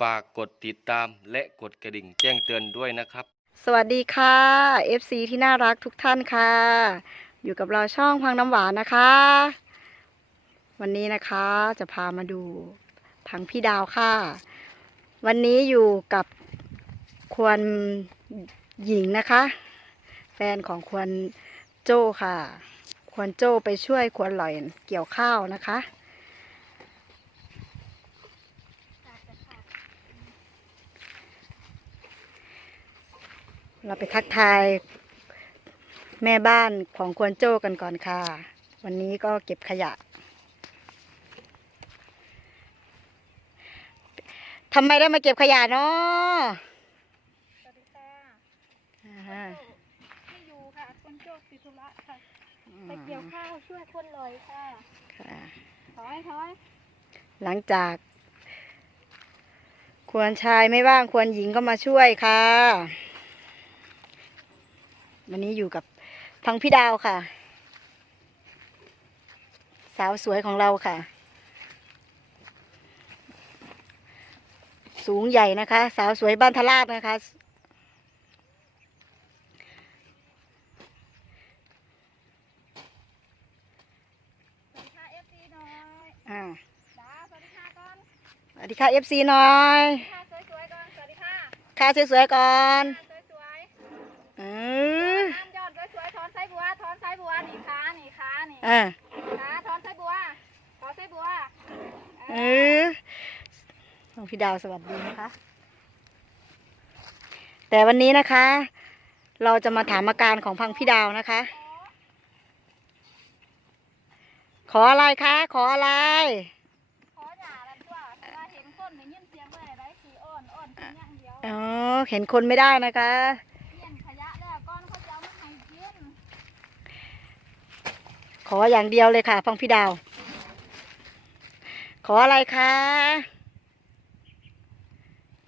ฝากกดติดตามและกดกระดิ่งแจ้งเตือนด้วยนะครับ สวัสดีค่ะ FC ที่น่ารักทุกท่านค่ะ อยู่กับเราช่องพังน้ำหวานนะคะ วันนี้นะคะจะพามาดูพังพี่ดาวค่ะ วันนี้อยู่กับควรหญิงนะคะ แฟนของควรโจ้ค่ะ ควรโจ้ไปช่วยควรหล่อยเกี่ยวข้าวนะคะ เราไปทักทายแม่บ้านของควรโจ้กันก่อนค่ะ วันนี้ก็เก็บขยะทำไมได้มาเก็บขยะเนาะสวัสดีค่ะอ่าไม่อยู่ค่ะคนโจกติดธุระค่ะไปเกี่ยวข้าวช่วยคนลอยค่ะค่ะถอยถอยหลังจาก ควรชายไม่ว่างควรหญิงก็มาช่วยค่ะ วันนี้อยู่กับพังพี่ดาวค่ะ สาวสวยของเราค่ะ สูงใหญ่นะคะ สาวสวยบ้านทลาดนะคะสวัสดีค่ะเอฟซีน้อยอ่าจ้าสวัสดีค่ะก่อนสวัสดีค่ะเอฟซีน้อย ค่ะสวยๆก่อน ขานี่อ่าขาถอนไส้บัวถอนไส้บัวเออน้องพี่ดาวสวัสดีนะคะ แต่วันนี้นะคะ เราจะมาถามอาการของพังพี่ดาวนะคะ ขออะไรคะ ขออะไรขออย่าลันตัวเวลาเห็นคนเนี่ยยินเสียงเมื่อไหร่ได้สีอ่อนอ่อนกินอย่างเดียวอ๋อเห็นคนไม่ได้นะคะ เลี้ยงขยะแล้วก้อนเขาจะเอามาให้กิน ขออย่างเดียวเลยค่ะพังพี่ดาว ขออะไรคะ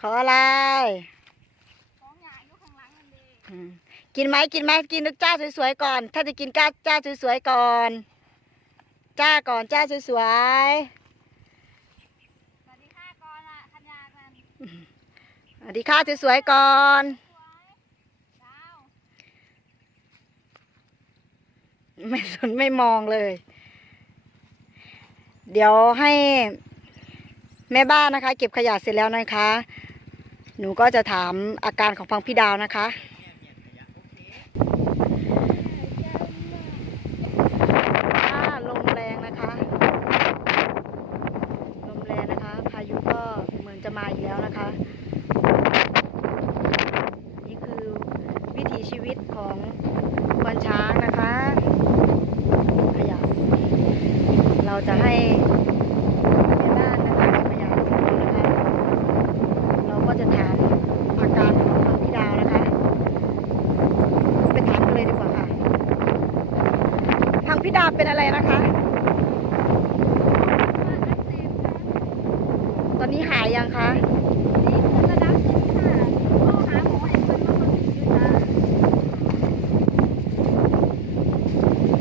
ขออะไรของหยาอยู่ข้างหลังนั่นเองอืมกินไหมกินไหมกินจ้าสวยๆก่อน ถ้าจะกินก้าจ้าสวยๆก่อน จ้าก่อนจ้าสวยสวัสดีค่ะก่อนละขันยากันๆสวัสดีค่ะสวยๆก่อน สวยดาว ไม่สนไม่มองเลย เดี๋ยวให้แม่บ้านนะคะ เก็บขยะเสร็จแล้วนะคะ หนูก็จะถามอาการของพังพี่ดาวนะคะถ้าลมแรงนะคะ ลมแรงนะคะ พายุก็เหมือนจะมาอีกแล้วนะคะ นี่คือวิถีชีวิตของควนช้างนะคะขยะเราจะให้แม่บ้านนะคะเก็บขยะเสร็จแล้วนะคะ เราก็จะถามอาการของน้องพี่ดาวนะคะ ไปถามกันเลยดีกว่าค่ะ ทางพี่ดาวเป็นอะไรนะคะ ว่าอักเสบค่ะ ตอนนี้หายยังคะ นี่คือระดับหนึ่งค่ะก็หาหมอให้เพิ่นมาเบิ่งอีกด้วยค่ะ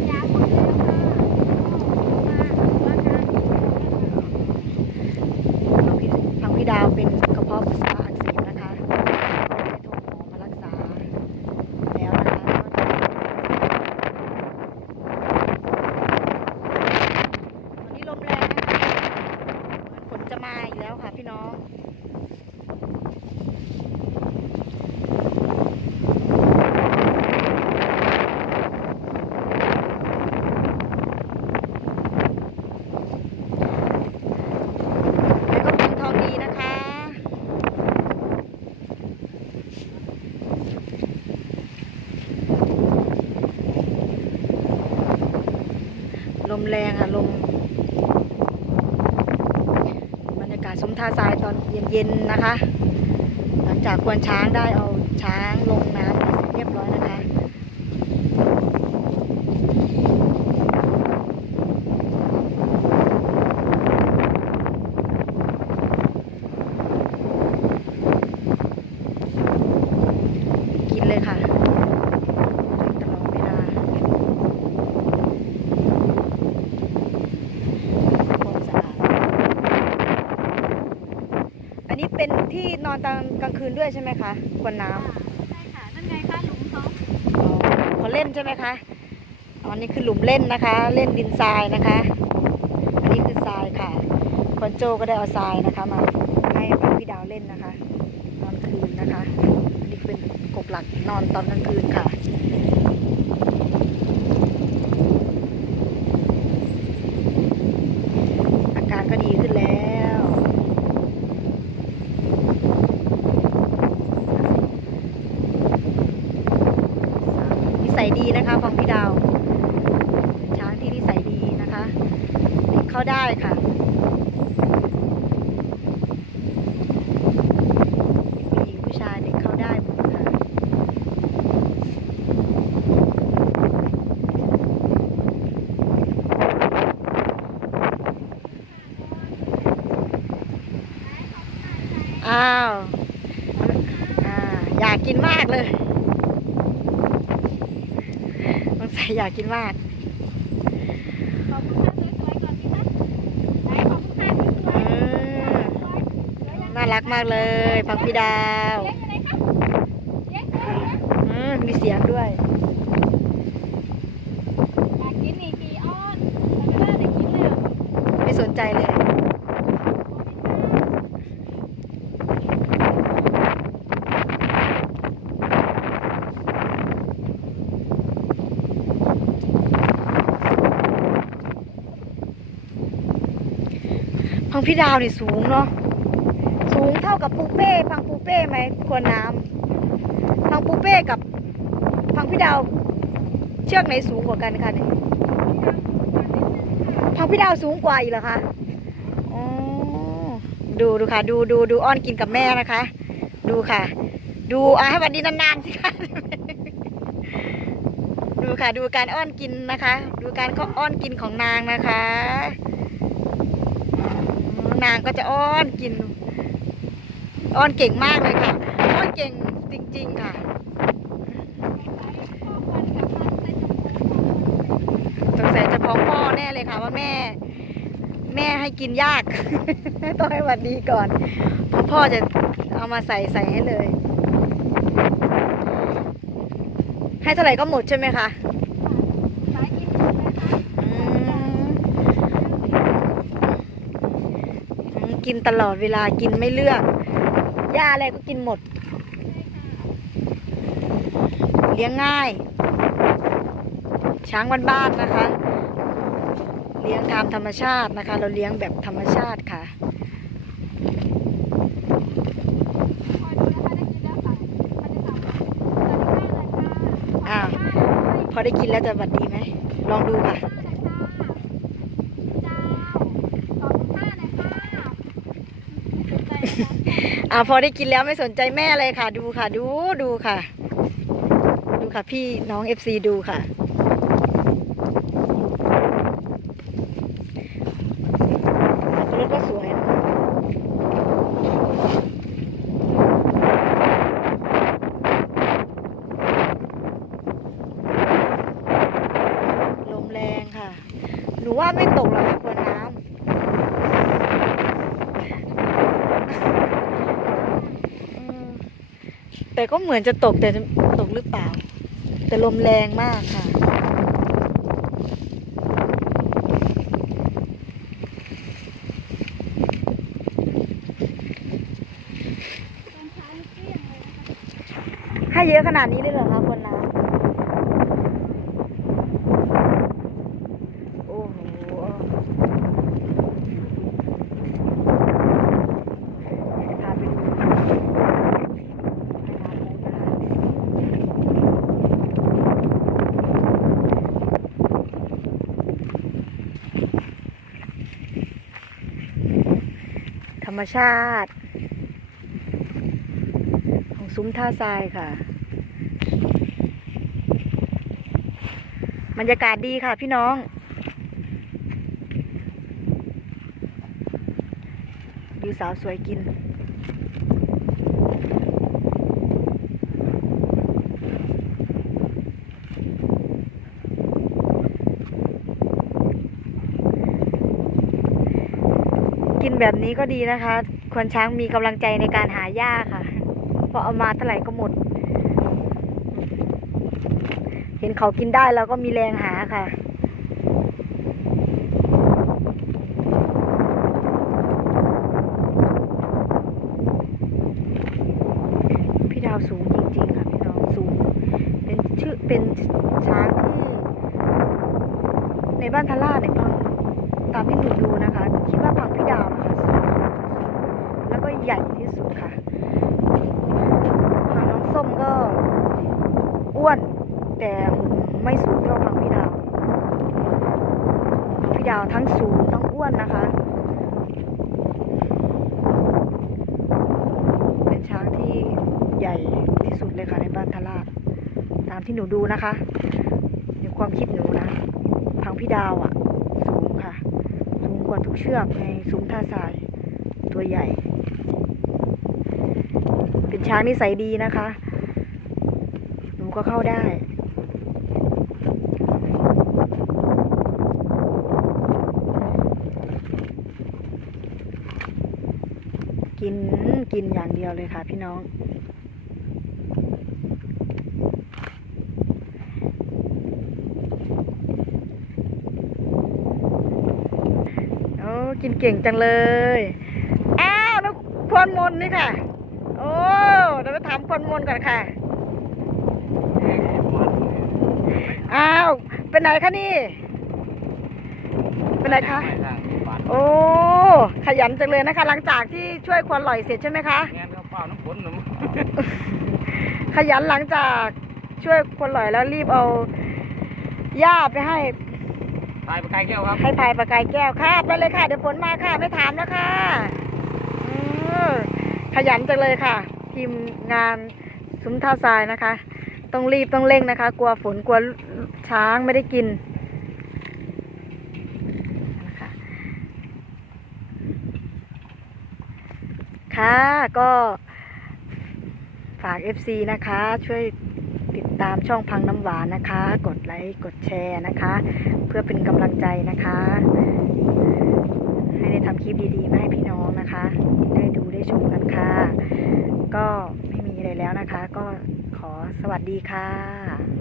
ยาหมดแล้วค่ะก็มาว่าการกินของเราค่ะ ทางพี่ดาวเป็นกระเพาะปัสสาวะอักเสบนะคะได้โทรหมอมารักษาแล้วนะคะตอนนี้ลมแรงนะคะเห มือนฝนจะมาอีกแล้วค่ะพี่น้องแล้วก็เป็นทองดีนะคะลมแรงค่ะลม บรรยากาศซุ้ม ท่าทรายตอนเย็นๆนะคะ หลังจากควนช้างได้เอาช้างลงน้ำเสร็จเรียบร้อยนะคะ กินเลยค่ะตลอดเวลาความสะอาด นนี้เป็นที่น อนตอนกลางคืนด้วยใช่ไหมคะควนน้ำใช่ค่ะนั่นไงคะหลุมเขาอ๋อเขาเล่นใช่ไหมคะอ๋อนี่คือหลุมเล่นนะคะ เล่นดินทรายนะคะ อันนี้คือทรายค่ะควนโจก็ได้เอาทรายนะคะ มาให้พี่ดาวเล่นนะคะตอนคืนนะคะอันนี้เป็นกบหลักนอนตอนกลางคืนค่ะ อาการก็ดีขึ้นแล้ว นิสัยดีนะคะของพี่ดาว ช้างที่นิสัยดีนะคะ เด็กเข้าได้ค่ะ ผู้หญิงผู้ชายเด็กเข้าได้หมดค่ะ อ้าวอ่าอยากกินมากเลยสงสัยอยากกินมาก ขอบคุณค่ะสวยๆก่อนสิคะไหนขอบคุณค่ะสวย อื ๆ ม สวยๆสวยยังน่ารักมากเลยพังพี่ดาว เลี้ยงอยู่ไหนคะเลี้ยงเลี้ยงเลี้ยง อืมมีเสียงด้วย อยากกินนี่กี่อ้อนแต่ไม่ได้ได้กินแล้ว ไม่สนใจเลย พังพี่ดาวนี่สูงเนาะสูงเท่ากับปูเป้พังปูเป้ไหมควรน้ำพังปูเป้กับพังพี่ดาว เชือกไหนสูงกว่ากันคะเนี่ยพังพี่ดาวสูงกว่าอีกเหรอคะอ๋อดูดูค่ะ ดูดูดูอ้อนกินกับแม่นะคะ ดูค่ะ ดูอะให้วันนี้นานๆสิคะดูค่ะ ดูการอ้อนกินนะคะ ดูการก็อ้อนกินของนางนะคะ นางก็จะอ้อนกิน อ้อนเก่งมากเลยค่ะ อ้อนเก่งจริง ๆ ค่ะ สงสัยจะพ้องพ่อแน่เลยค่ะ ว่าแม่ แม่ให้กินยาก ต้องให้วัดดีก่อนเพราะพ่อจะเอามาใส่ใส่ให้เลย ให้เท่าไหร่ก็หมดใช่ไหมคะอืมอืม กินตลอดเวลากินไม่เลือกหญ้าอะไรก็กินหมด เลี้ยงง่าย ช้างบ้านๆนะคะ เลี้ยงตามธรรมชาตินะคะ เราเลี้ยงแบบธรรมชาติค่ะอ้าวพอได้กินแล้วจะหวัดดีไหม ลองดูค่ะ อ่าพอได้กินแล้วไม่สนใจแม่เลยค่ะ ดูค่ะ ดูดูค่ะ ดูค่ะ พี่น้องเอฟซีดูค่ะรถก็สวยลมแรงค่ะ หนูว่าไม่ตกหรอกค่ะคนำอืม แต่ก็เหมือนจะตกแต่ตกหรือเปล่า แต่ลมแรงมากค่ะ ให้เยอะขนาดนี้เลยเหรอคะคนน้ำโอ้โหพาไปดูแม่น้ำมูลนะคะ ธรรมชาติ ของซุ้มท่าทรายค่ะ บรรยากาศดีค่ะพี่น้อง ดูสาวสวยกิน กินแบบนี้ก็ดีนะคะ ควานช้างมีกำลังใจในการหาหญ้าค่ะ เพราะเอามาเท่าไหร่ก็หมด เห็นเขากินได้เราก็มีแรงหาค่ะพี่ดาวสูงจริงๆค่ะพี่น้องสูง เป็นชื่อเป็นช้างที่ในบ้านทาร่าเนี่ยพังตามที่หนูดูนะคะ คิดว่าพังพี่ดาวนะคะสูงแล้วก็ใหญ่ที่สุดค่ะพังน้องส้มก็อ้วน แต่หุ่นไม่สูงเท่าพังพี่ดาว พี่ดาวทั้งสูงทั้งอ้วนนะคะ เป็นช้างที่ใหญ่ที่สุดเลยค่ะในบ้านทาราชตามที่หนูดูนะคะในความคิดหนูนะพังพี่ดาวอะ่ะ สูงค่ะ สูงกว่าทุกเชือกในซุ้มท่าทรายตัวใหญ่ เป็นช้างนิสัยดีนะคะ หนูก็เข้าได้ กินกินอย่างเดียวเลยค่ะพี่น้อง โอ้กินเก่งจังเลย อ้าวแล้วควนมนนี่ค่ะ โอ้เดี๋ยวไปถามควนมนก่อนค่ะ อ้าวเป็นไหนคะนี่ เป็นไหนคะ โอ้ ขยันจังเลยนะคะ หลังจากที่ช่วยควนลอยเสร็จใช่ไหมคะ งานเขาเปล่าน้ำฝนหนุ่มขยันหลังจากช่วยควนลอยแล้วรีบเอาหญ้าไปให้ ตายไปไกลแก้วครับให้พายประกายแก้วค่ะไปเลยค่ะ เดี๋ยวฝนมาค่ะ ไม่ถามแล้วค่ะเออขยันจังเลยค่ะ ทีมงานซุ้มท่าทรายนะคะ ต้องรีบต้องเร่งนะคะ กลัวฝนกลัวช้างไม่ได้กินนะคะ คะ ก็ฝาก FC นะคะ ช่วยติดตามช่องพังน้ำหวานนะคะ กดไลค์กดแชร์นะคะ เพื่อเป็นกำลังใจนะคะ ให้ได้ทำคลิปดีๆมาให้พี่น้องนะคะ ได้ดูได้ชมกันค่ะ ก็ไม่มีอะไรแล้วนะคะ ก็ขอสวัสดีค่ะ